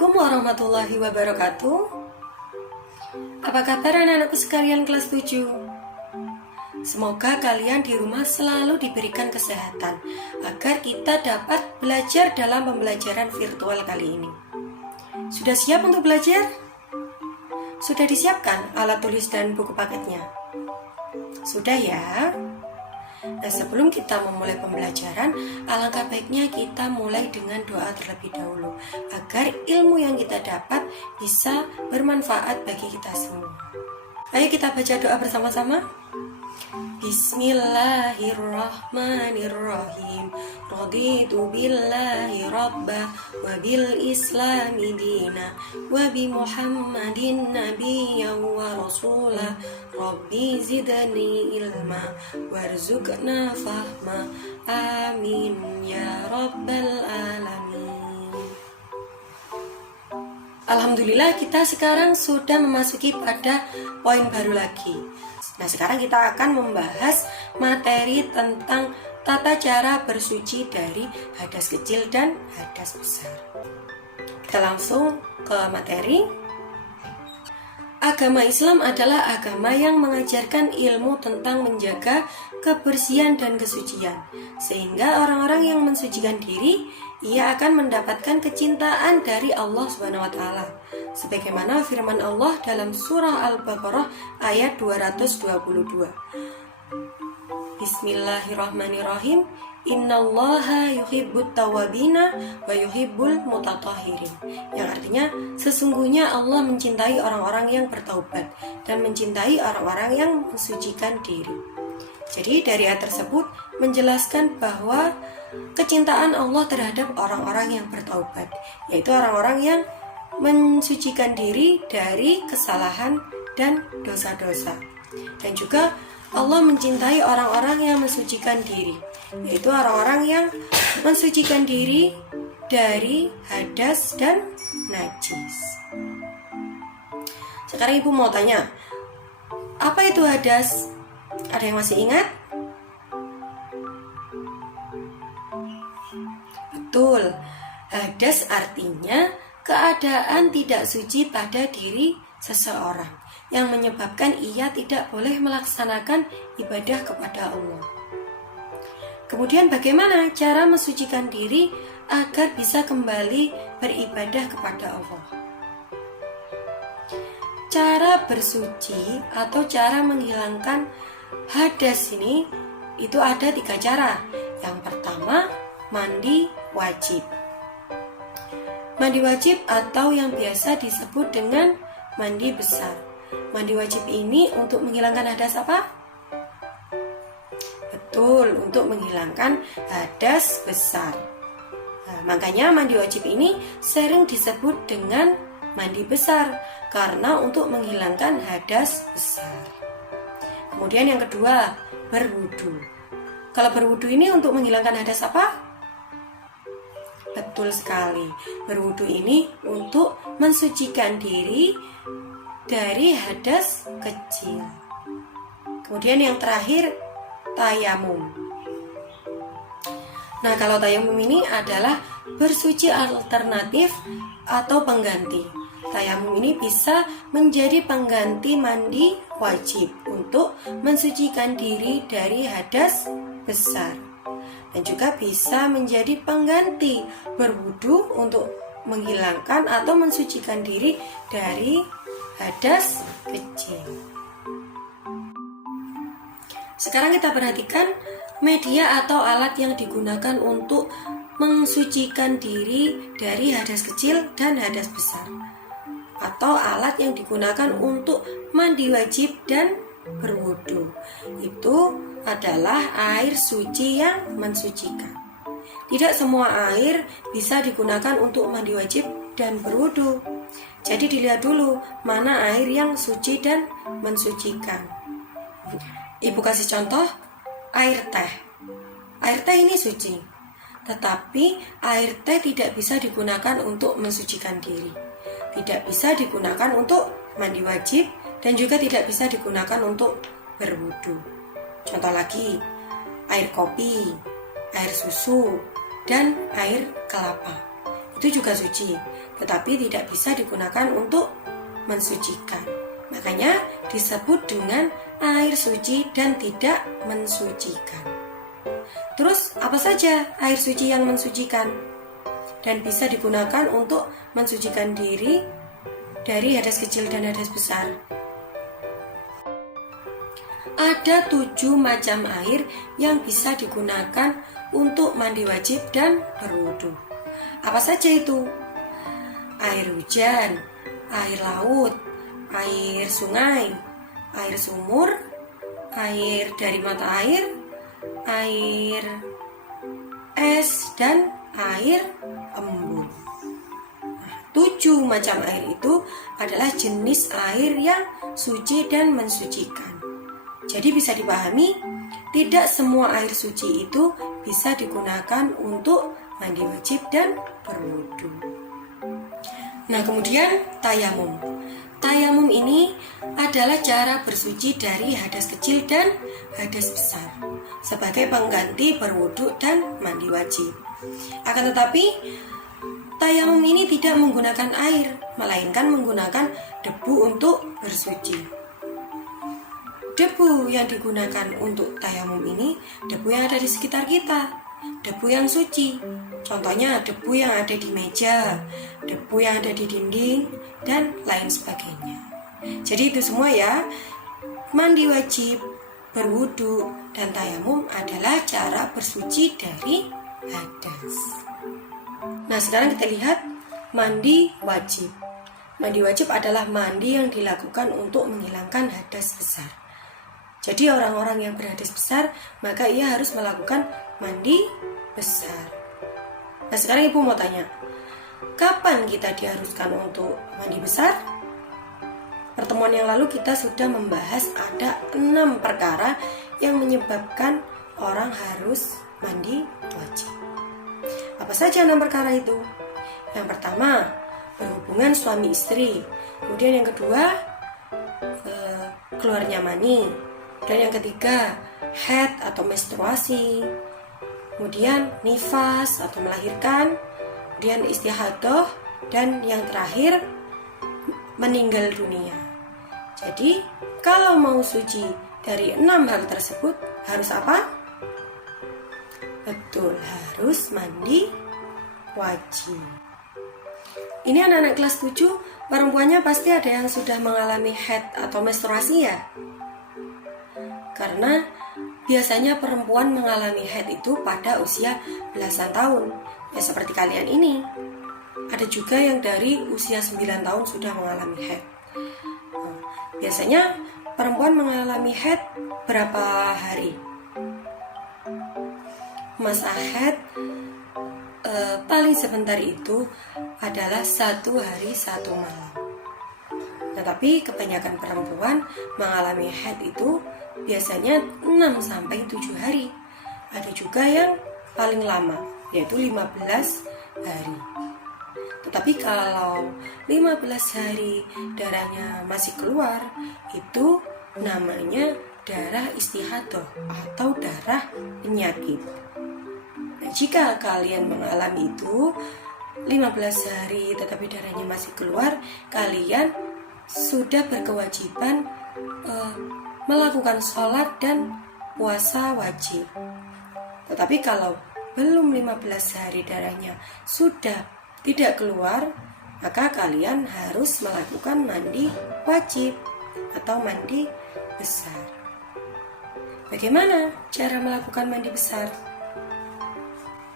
Assalamualaikum warahmatullahi wabarakatuh. Apa kabar anak-anakku sekalian kelas 7? Semoga kalian di rumah selalu diberikan kesehatan agar kita dapat belajar dalam pembelajaran virtual kali ini. Sudah siap untuk belajar? Sudah disiapkan alat tulis dan buku paketnya? Sudah ya? Nah, sebelum kita memulai pembelajaran, alangkah baiknya kita mulai dengan doa terlebih dahulu agar ilmu yang kita dapat bisa bermanfaat bagi kita semua. Ayo kita baca doa bersama-sama. Bismillahirrahmanirrahim. Raditu billahi rabba wa bil islami dina wa bi muhammadin nabiyya wa rasula. Rabbi zidni ilma warzuqna fahma. Amin ya rabbal alamin. Alhamdulillah, kita sekarang sudah memasuki pada poin baru lagi. Nah, sekarang kita akan membahas materi tentang tata cara bersuci dari hadas kecil dan hadas besar. Kita langsung ke materi. Agama Islam adalah agama yang mengajarkan ilmu tentang menjaga kebersihan dan kesucian, sehingga orang-orang yang mensucikan diri, ia akan mendapatkan kecintaan dari Allah SWT. Sebagaimana firman Allah dalam surah Al-Baqarah ayat 222. Bismillahirrahmanirrahim. Innallaha yuhibbut tawabina wa yuhibbul mutatahhirin. Yang artinya, sesungguhnya Allah mencintai orang-orang yang bertaubat dan mencintai orang-orang yang mensucikan diri. Jadi dari ayat tersebut menjelaskan bahwa kecintaan Allah terhadap orang-orang yang bertaubat, yaitu orang-orang yang mensucikan diri dari kesalahan dan dosa-dosa. Dan juga Allah mencintai orang-orang yang mensucikan diri, yaitu orang-orang yang mensucikan diri dari hadas dan najis. Sekarang ibu mau tanya, apa itu hadas? Ada yang masih ingat? Betul, hadas artinya keadaan tidak suci pada diri seseorang yang menyebabkan ia tidak boleh melaksanakan ibadah kepada Allah. Kemudian bagaimana cara mensucikan diri agar bisa kembali beribadah kepada Allah? Cara bersuci atau cara menghilangkan hadas ini itu ada 3 cara. Yang pertama, mandi wajib. Mandi wajib atau yang biasa disebut dengan mandi besar. Mandi wajib ini untuk menghilangkan hadas apa? Betul, untuk menghilangkan hadas besar. Nah, makanya mandi wajib ini sering disebut dengan mandi besar karena untuk menghilangkan hadas besar. Kemudian yang kedua, berwudu. Kalau berwudu ini untuk menghilangkan hadas apa? Betul sekali, berwudu ini untuk mensucikan diri dari hadas kecil. Kemudian yang terakhir, tayamum. Nah, kalau tayamum ini adalah bersuci alternatif atau pengganti. Tayamum ini bisa menjadi pengganti mandi wajib untuk mensucikan diri dari hadas besar. Dan juga bisa menjadi pengganti berwudu untuk menghilangkan atau mensucikan diri dari hadas kecil. Sekarang kita perhatikan media atau alat yang digunakan untuk mensucikan diri dari hadas kecil dan hadas besar, atau alat yang digunakan untuk mandi wajib dan berwudu. Itu adalah air suci yang mensucikan. Tidak semua air bisa digunakan untuk mandi wajib dan berwudu. Jadi dilihat dulu mana air yang suci dan mensucikan. Ibu kasih contoh, air teh. Air teh ini suci, tetapi air teh tidak bisa digunakan untuk mensucikan diri, tidak bisa digunakan untuk mandi wajib, dan juga tidak bisa digunakan untuk berwudu. Contoh lagi, air kopi, air susu, dan air kelapa. Itu juga suci, tetapi tidak bisa digunakan untuk mensucikan. Makanya disebut dengan air suci dan tidak mensucikan. Terus apa saja air suci yang mensucikan dan bisa digunakan untuk mensucikan diri dari hadas kecil dan hadas besar? Ada 7 macam air yang bisa digunakan untuk mandi wajib dan berwudu. Apa saja itu? Air hujan, air laut, air sungai, air sumur, air dari mata air, air es, dan air embun. 7 macam air itu adalah jenis air yang suci dan mensucikan. Jadi bisa dipahami, tidak semua air suci itu bisa digunakan untuk mandi wajib dan berwudu. Nah, kemudian tayamum. Tayamum ini adalah cara bersuci dari hadas kecil dan hadas besar sebagai pengganti berwudu dan mandi wajib. Akan tetapi, tayamum ini tidak menggunakan air, melainkan menggunakan debu untuk bersuci. Debu yang digunakan untuk tayamum ini debu yang ada di sekitar kita, debu yang suci. Contohnya debu yang ada di meja, debu yang ada di dinding, dan lain sebagainya. Jadi itu semua ya, mandi wajib, berwudu, dan tayamum adalah cara bersuci dari hadas. Nah, sekarang kita lihat mandi wajib. Mandi wajib adalah mandi yang dilakukan untuk menghilangkan hadas besar. Jadi orang-orang yang berhadas besar, maka ia harus melakukan mandi besar. Nah, sekarang ibu mau tanya, kapan kita diharuskan untuk mandi besar? Pertemuan yang lalu kita sudah membahas ada 6 perkara yang menyebabkan orang harus mandi wajib. Apa saja 6 perkara itu? Yang pertama, berhubungan suami istri. Kemudian yang kedua, keluarnya mani. Dan yang ketiga, haid atau menstruasi. Kemudian nifas atau melahirkan. Kemudian istihadah. Dan yang terakhir, meninggal dunia. Jadi, kalau mau suci dari 6 hal tersebut, harus apa? Betul, harus mandi wajib. Ini anak-anak kelas 7, perempuannya pasti ada yang sudah mengalami haid atau menstruasi ya? Karena biasanya perempuan mengalami haid itu pada usia belasan tahun, ya seperti kalian ini. Ada juga yang dari usia 9 tahun sudah mengalami haid. Biasanya perempuan mengalami haid berapa hari? Masa haid paling sebentar itu adalah 1 hari 1 malam. Tetapi kebanyakan perempuan mengalami haid itu biasanya 6-7 hari. Ada juga yang paling lama, yaitu 15 hari. Tetapi kalau 15 hari darahnya masih keluar, itu namanya darah istihadah atau darah penyakit. Nah, jika kalian mengalami itu 15 hari tetapi darahnya masih keluar, kalian sudah berkewajiban melakukan sholat dan puasa wajib. Tetapi kalau belum 15 hari darahnya sudah tidak keluar, maka kalian harus melakukan mandi wajib atau mandi besar. Bagaimana cara melakukan mandi besar?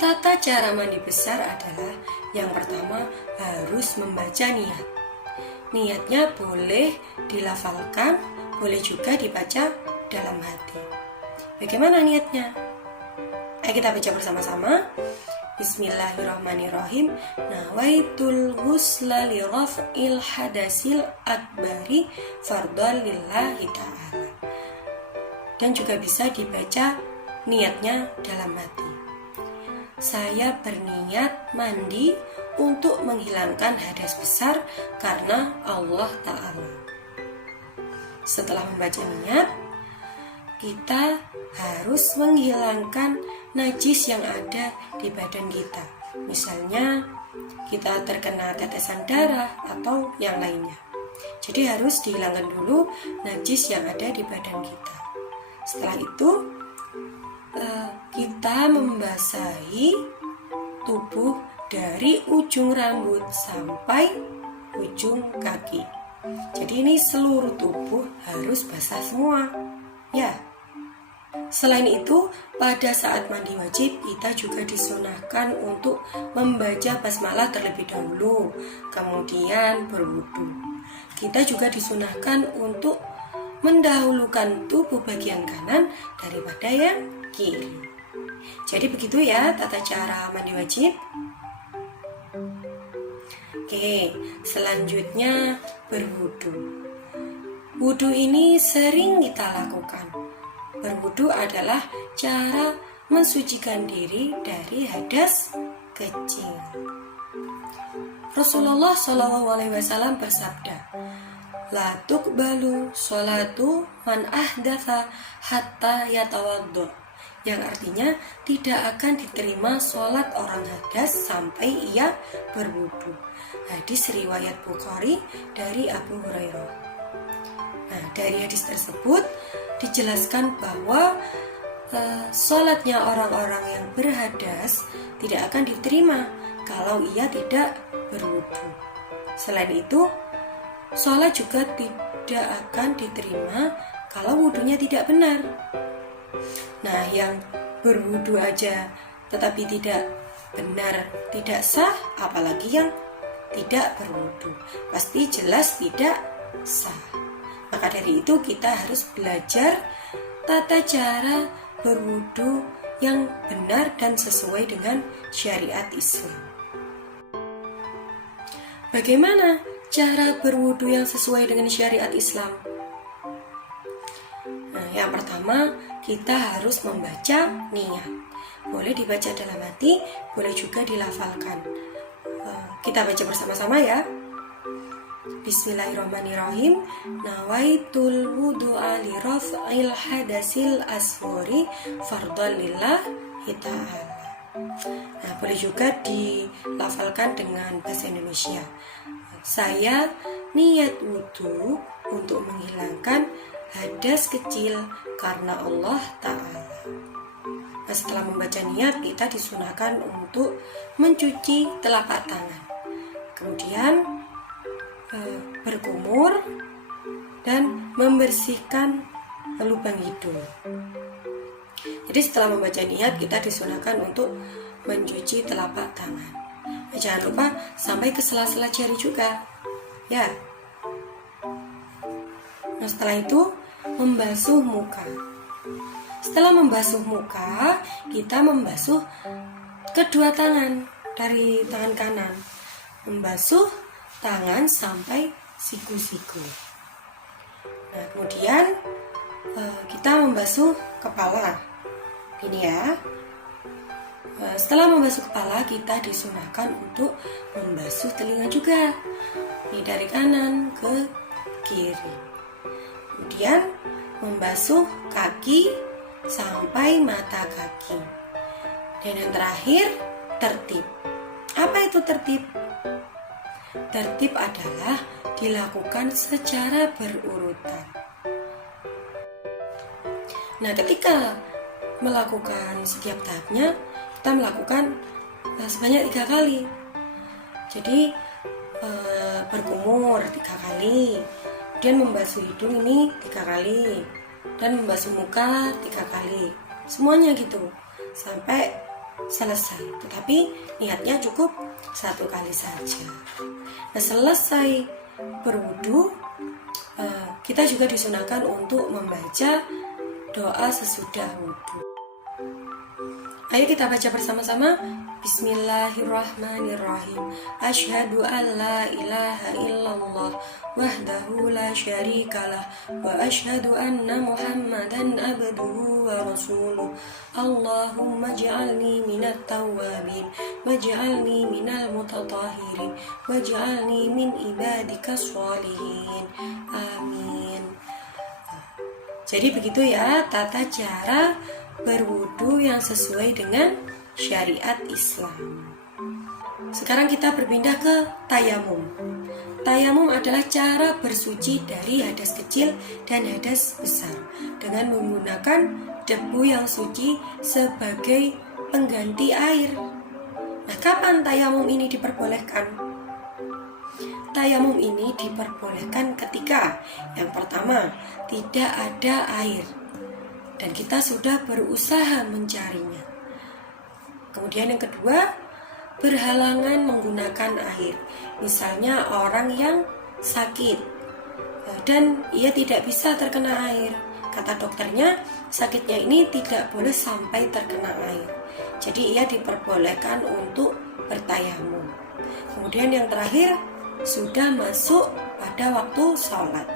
Tata cara mandi besar adalah yang pertama harus membaca niat. Niatnya boleh dilafalkan, boleh juga dibaca dalam hati. Bagaimana niatnya? Ayo kita baca bersama-sama. Bismillahirrahmanirrahim. Nawaitul ghusla li raf'il hadasil akbari fardhan lillahi ta'ala. Dan juga bisa dibaca niatnya dalam hati. Saya berniat mandi untuk menghilangkan hadas besar karena Allah Ta'ala. Setelah membaca niat, kita harus menghilangkan najis yang ada di badan kita. Misalnya kita terkena tetesan darah atau yang lainnya. Jadi harus dihilangkan dulu najis yang ada di badan kita. Setelah itu kita membasahi tubuh dari ujung rambut sampai ujung kaki. Jadi ini seluruh tubuh harus basah semua. Ya. Selain itu, pada saat mandi wajib kita juga disunahkan untuk membaca basmalah terlebih dahulu, kemudian berwudu. Kita juga disunahkan untuk mendahulukan tubuh bagian kanan daripada yang kiri. Jadi begitu ya tata cara mandi wajib. Oke, selanjutnya berwudu. Wudu ini sering kita lakukan. Berwudu adalah cara mensucikan diri dari hadas kecil. Rasulullah SAW bersabda, "La tuqbalu sholatu man ahdatha hatta yatawaddo," yang artinya tidak akan diterima sholat orang hadas sampai ia berwudu. Hadis riwayat Bukhari dari Abu Hurairah. Nah, dari hadis tersebut dijelaskan bahwa sholatnya orang-orang yang berhadas tidak akan diterima kalau ia tidak berwudu. Selain itu, sholat juga tidak akan diterima kalau wudunya tidak benar. Nah, yang berwudu aja tetapi tidak benar, tidak sah, apalagi yang tidak berwudu. Pasti jelas tidak sah. Maka dari itu kita harus belajar tata cara berwudu yang benar dan sesuai dengan syariat Islam. Bagaimana cara berwudu yang sesuai dengan syariat Islam? Nah, yang pertama, kita harus membaca niat. Boleh dibaca dalam hati, boleh juga dilafalkan. Kita baca bersama-sama ya. Bismillahirrahmanirrahim. Nawaitul wudu'a li raf'il hadasil asghari fardhan lillahi ta'ala. Nah, boleh juga dilafalkan dengan bahasa Indonesia. Saya niat wudu untuk menghilangkan hadas kecil karena Allah Ta'ala. Nah, setelah membaca niat, kita disunahkan untuk mencuci telapak tangan. Kemudian berkumur dan membersihkan lubang hidung. Jadi setelah membaca niat, kita disunahkan untuk mencuci telapak tangan. Jangan lupa sampai ke sela-sela jari juga, ya. Nah, setelah itu membasuh muka. Setelah membasuh muka, kita membasuh kedua tangan dari tangan kanan. Membasuh tangan sampai siku-siku. Nah, kemudian kita membasuh kepala. Ini ya. Setelah membasuh kepala, kita disunahkan untuk membasuh telinga juga. Ini dari kanan ke kiri. Kemudian membasuh kaki sampai mata kaki. Dan yang terakhir, tertib. Apa itu tertib? Tertib adalah dilakukan secara berurutan. Nah, ketika melakukan setiap tahapnya, kita melakukan sebanyak 3 kali. Jadi berkumur 3 kali, kemudian membasuh hidung ini 3 kali, dan membasuh muka 3 kali. Semuanya gitu sampai selesai. Tetapi niatnya cukup 1 kali saja. Nah, selesai berwudu, kita juga disunahkan untuk membaca doa sesudah wudu. Ayo kita baca bersama-sama. Bismillahirrahmanirrahim. Asyhadu an la ilaha illallah wahdahu la syarikalah wa asyhadu anna Muhammadan abduhu wa rasuluh. Allahumma ij'alni minat tawwabin waj'alni minal mutatahhirin waj'alni min ibadikas sholihin. Amin. Jadi begitu ya tata cara berwudu yang sesuai dengan syariat Islam. Sekarang kita berpindah ke tayamum. Tayamum adalah cara bersuci dari hadas kecil dan hadas besar dengan menggunakan debu yang suci sebagai pengganti air. Nah, kapan tayamum ini diperbolehkan? Tayamum ini diperbolehkan ketika yang pertama, tidak ada air dan kita sudah berusaha mencarinya. Kemudian yang kedua, berhalangan menggunakan air. Misalnya orang yang sakit dan ia tidak bisa terkena air. Kata dokternya, sakitnya ini tidak boleh sampai terkena air. Jadi ia diperbolehkan untuk bertayamum. Kemudian yang terakhir, sudah masuk pada waktu sholat.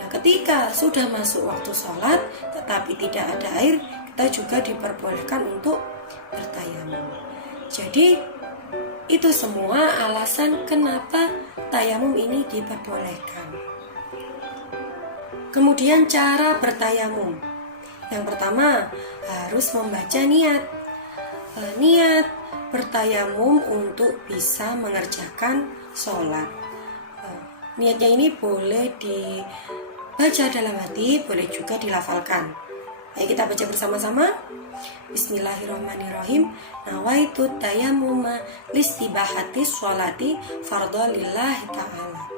Nah, ketika sudah masuk waktu sholat tetapi tidak ada air, kita juga diperbolehkan untuk bertayamum. Jadi itu semua alasan kenapa tayamum ini diperbolehkan. Kemudian cara bertayamum. Yang pertama, harus membaca niat. Niat bertayamum untuk bisa mengerjakan sholat. Niatnya ini boleh dibaca dalam hati, boleh juga dilafalkan. Ayo kita baca bersama-sama. Bismillahirrahmanirrahim. Nawaitu tayammuma listibahati sholati fardhu lillahi ta'ala.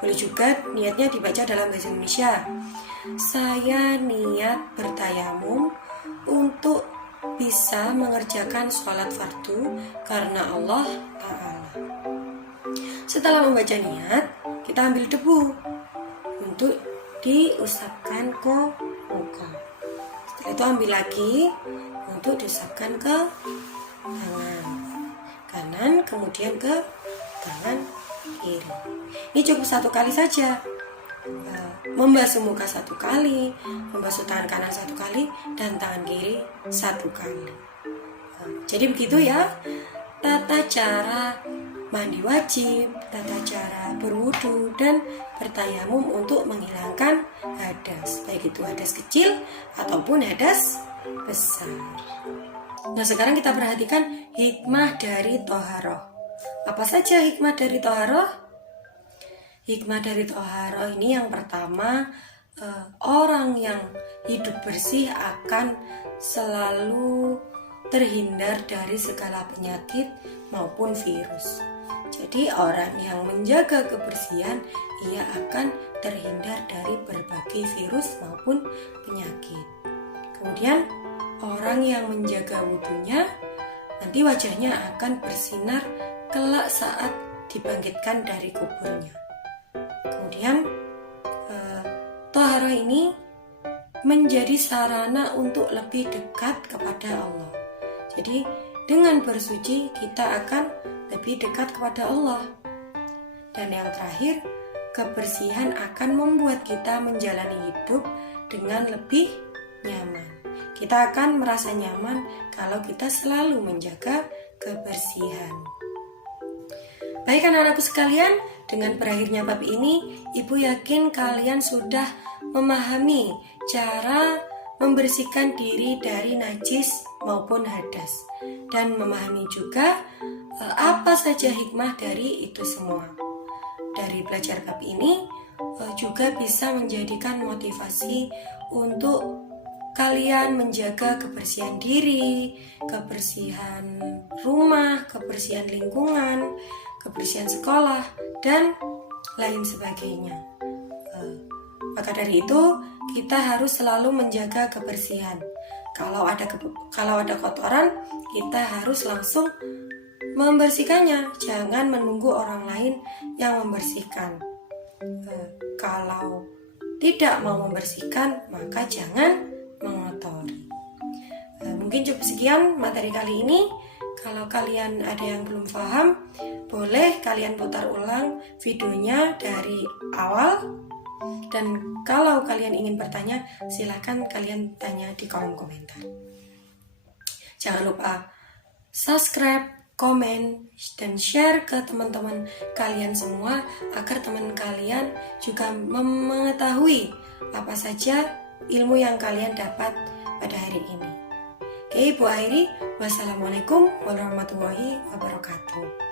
Boleh juga niatnya dibaca dalam bahasa Indonesia. Saya niat bertayamum untuk bisa mengerjakan sholat fardu karena Allah Ta'ala. Setelah membaca niat, kita ambil debu untuk diusapkan ke muka. Setelah itu ambil lagi untuk diusapkan ke tangan kanan, kemudian ke tangan kiri. Ini cukup satu kali saja. Membasuh muka satu kali, membasuh tangan kanan satu kali, dan tangan kiri satu kali. Jadi begitu ya, tata cara mandi wajib, tata cara berwudu dan bertayamum untuk menghilangkan hadas, baik itu hadas kecil ataupun hadas besar. Nah, sekarang kita perhatikan hikmah dari toharoh. Apa saja hikmah dari toharoh? Hikmah dari toharoh ini yang pertama, orang yang hidup bersih akan selalu terhindar dari segala penyakit maupun virus. Jadi orang yang menjaga kebersihan, ia akan terhindar dari berbagai virus maupun penyakit. Kemudian orang yang menjaga wudunya, nanti wajahnya akan bersinar kelak saat dibangkitkan dari kuburnya. Kemudian toharoh ini menjadi sarana untuk lebih dekat kepada Allah. Jadi dengan bersuci kita akan lebih dekat kepada Allah. Dan yang terakhir, kebersihan akan membuat kita menjalani hidup dengan lebih nyaman. Kita akan merasa nyaman kalau kita selalu menjaga kebersihan. Baik anak-anakku sekalian, dengan berakhirnya bab ini, Ibu yakin kalian sudah memahami cara membersihkan diri dari najis maupun hadas, dan memahami juga apa saja hikmah dari itu semua. Dari belajar bab ini juga bisa menjadikan motivasi untuk kalian menjaga kebersihan diri, kebersihan rumah, kebersihan lingkungan, kebersihan sekolah, dan lain sebagainya. Maka dari itu, kita harus selalu menjaga kebersihan. Kalau ada kotoran, kita harus langsung membersihkannya. Jangan menunggu orang lain yang membersihkan. Kalau tidak mau membersihkan, maka jangan mengotori. Mungkin cukup sekian materi kali ini. Kalau kalian ada yang belum paham, boleh kalian putar ulang videonya dari awal. Dan kalau kalian ingin bertanya, silakan kalian tanya di kolom komentar. Jangan lupa subscribe, komen, dan share ke teman-teman kalian semua agar teman kalian juga mengetahui apa saja ilmu yang kalian dapat pada hari ini. Oke, Ibu akhiri. Wassalamualaikum warahmatullahi wabarakatuh.